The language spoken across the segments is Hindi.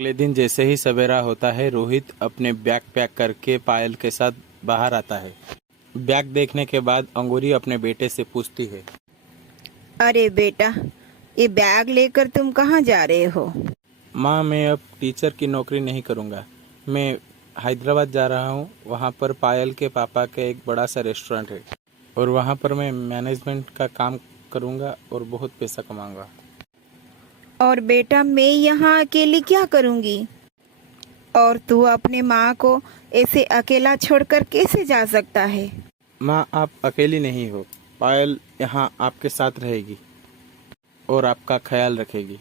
अगले दिन जैसे ही सवेरा होता है, रोहित अपने बैग पैक करके पायल के साथ बाहर आता है। बैग देखने के बाद अंगूरी अपने बेटे से पूछती है, अरे बेटा, ये बैग लेकर तुम कहाँ जा रहे हो? माँ मैं अब टीचर की नौकरी नहीं करूँगा। मैं हैदराबाद जा रहा हूँ। वहाँ पर पायल के पापा का एक बड़ा सा रेस्टोरेंट है और वहाँ पर मैं मैनेजमेंट का काम करूँगा और बहुत पैसा कमाऊँगा। और बेटा, मैं यहाँ अकेली क्या करूँगी? और तू अपने माँ को ऐसे अकेला छोड़कर कैसे जा सकता है? माँ आप अकेली नहीं हो। पायल यहाँ आपके साथ रहेगी और आपका ख्याल रखेगी।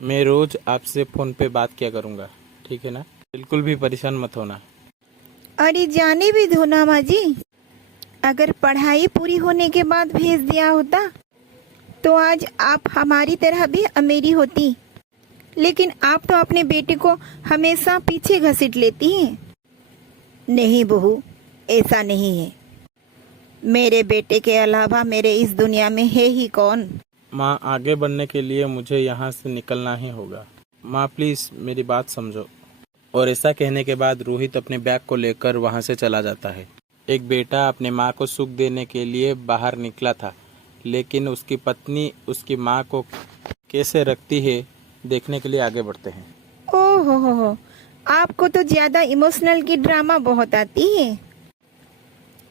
मैं रोज आपसे फ़ोन पे बात किया करूँगा, ठीक है ना? बिल्कुल भी परेशान मत होना। अरे जाने भी दो ना माँ जी। अगर पढ़ाई पूरी होने के बाद भेज दिया होता तो आज आप हमारी तरह भी अमीरी होती। लेकिन आप तो अपने बेटे को हमेशा पीछे घसीट लेती हैं। नहीं बहू, ऐसा नहीं है। मेरे बेटे के अलावा मेरे इस दुनिया में है ही कौन? माँ आगे बढ़ने के लिए मुझे यहाँ से निकलना ही होगा। माँ प्लीज़ मेरी बात समझो। और ऐसा कहने के बाद रोहित अपने बैग को लेकर वहाँ से चला जाता है। एक बेटा अपने माँ को सुख देने के लिए बाहर निकला था, लेकिन उसकी पत्नी उसकी माँ को कैसे रखती है देखने के लिए आगे बढ़ते हैं। ओह हो, आपको तो ज्यादा इमोशनल की ड्रामा बहुत आती है।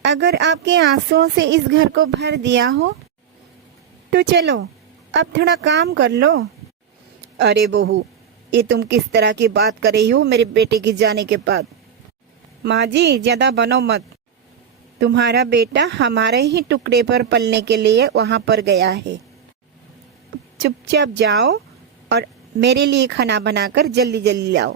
अगर आपके आंसुओं से इस घर को भर दिया हो तो चलो अब थोड़ा काम कर लो। अरे बहू, ये तुम किस तरह की बात कर रही हो मेरे बेटे के जाने के बाद? माँ जी ज्यादा बनो मत। तुम्हारा बेटा हमारे ही टुकड़े पर पलने के लिए वहाँ पर गया है। चुपचाप जाओ और मेरे लिए खाना बनाकर जल्दी जल्दी लाओ।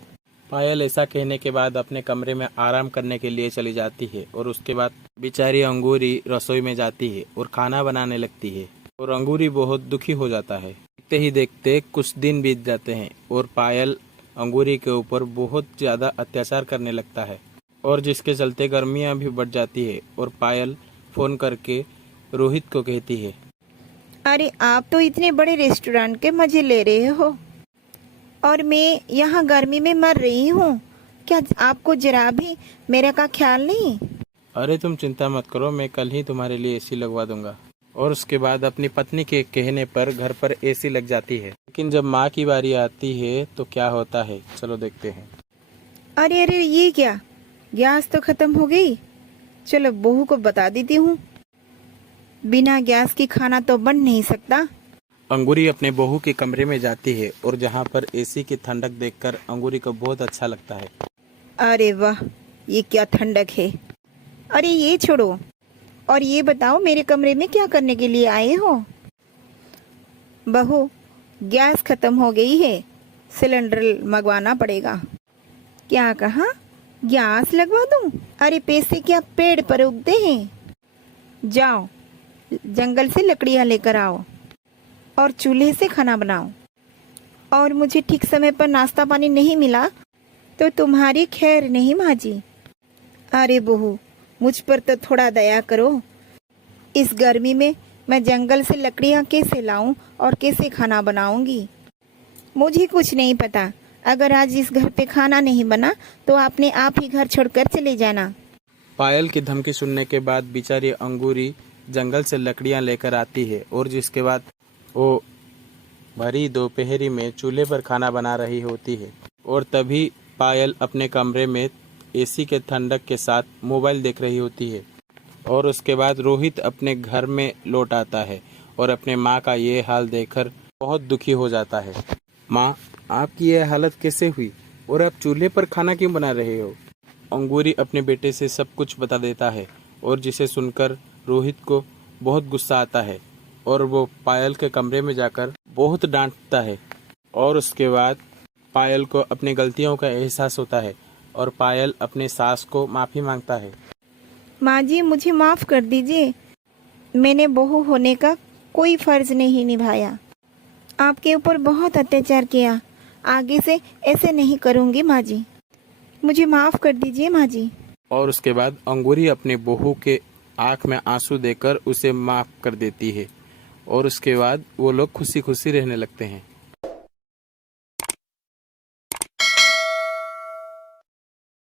पायल ऐसा कहने के बाद अपने कमरे में आराम करने के लिए चली जाती है और उसके बाद बेचारी अंगूरी रसोई में जाती है और खाना बनाने लगती है। और अंगूरी बहुत दुखी हो जाता है। देखते ही देखते कुछ दिन बीत जाते हैं और पायल अंगूरी के ऊपर बहुत ज़्यादा अत्याचार करने लगता है और जिसके चलते गर्मियाँ भी बढ़ जाती है। और पायल फ़ोन करके रोहित को कहती है, अरे आप तो इतने बड़े रेस्टोरेंट के मजे ले रहे हो और मैं यहाँ गर्मी में मर रही हूँ। क्या आपको जरा भी मेरे का ख्याल नहीं? अरे तुम चिंता मत करो, मैं कल ही तुम्हारे लिए एसी लगवा दूंगा। और उसके बाद अपनी पत्नी के कहने पर घर पर एसी लग जाती है। लेकिन जब माँ की बारी आती है तो क्या होता है, चलो देखते हैं। अरे अरे, ये क्या, गैस तो खत्म हो गई। चलो बहू को बता देती हूँ, बिना गैस की खाना तो बन नहीं सकता। अंगूरी अपने बहू के कमरे में जाती है और जहाँ पर एसी की ठंडक देखकर अंगूरी को बहुत अच्छा लगता है। अरे वाह, ये क्या ठंडक है। अरे ये छोड़ो और ये बताओ, मेरे कमरे में क्या करने के लिए आए हो? बहू, गैस खत्म हो गई है, सिलेंडर मंगवाना पड़ेगा। क्या कहा? गैस लगवा दूं? अरे पैसे क्या पेड़ पर उगते हैं? जाओ जंगल से लकड़ियां लेकर आओ और चूल्हे से खाना बनाओ। और मुझे ठीक समय पर नाश्ता पानी नहीं मिला तो तुम्हारी खैर नहीं माँ जी। अरे बहू, मुझ पर तो थोड़ा दया करो। इस गर्मी में मैं जंगल से लकड़ियां कैसे लाऊं और कैसे खाना बनाऊंगी? मुझे कुछ नहीं पता। अगर आज इस घर पे खाना नहीं बना तो आपने आप ही घर छोड़कर चले जाना। पायल की धमकी सुनने के बाद बेचारी अंगूरी जंगल से लकड़ियाँ लेकर आती है और जिसके बाद वो भरी दोपहरी में चूल्हे पर खाना बना रही होती है। और तभी पायल अपने कमरे में एसी के ठंडक के साथ मोबाइल देख रही होती है। और उसके बाद रोहित अपने घर में लौट आता है और अपने माँ का ये हाल देखकर बहुत दुखी हो जाता है। माँ, आपकी यह हालत कैसे हुई और आप चूल्हे पर खाना क्यों बना रहे हो? अंगूरी अपने बेटे से सब कुछ बता देता है और जिसे सुनकर रोहित को बहुत गुस्सा आता है और वो पायल के कमरे में जाकर बहुत डांटता है। और उसके बाद पायल को अपनी गलतियों का एहसास होता है और पायल अपने सास को माफ़ी मांगता है। माँ जी मुझे माफ कर दीजिए, मैंने बहू होने का कोई फर्ज नहीं निभाया, आपके ऊपर बहुत अत्याचार किया। आगे से ऐसे नहीं करूँगी माँ जी, मुझे माफ कर दीजिए माँ जी। और उसके बाद अंगूरी अपने बहू के आंख में आंसू देकर उसे माफ कर देती है और उसके बाद वो लोग खुशी खुशी रहने लगते हैं।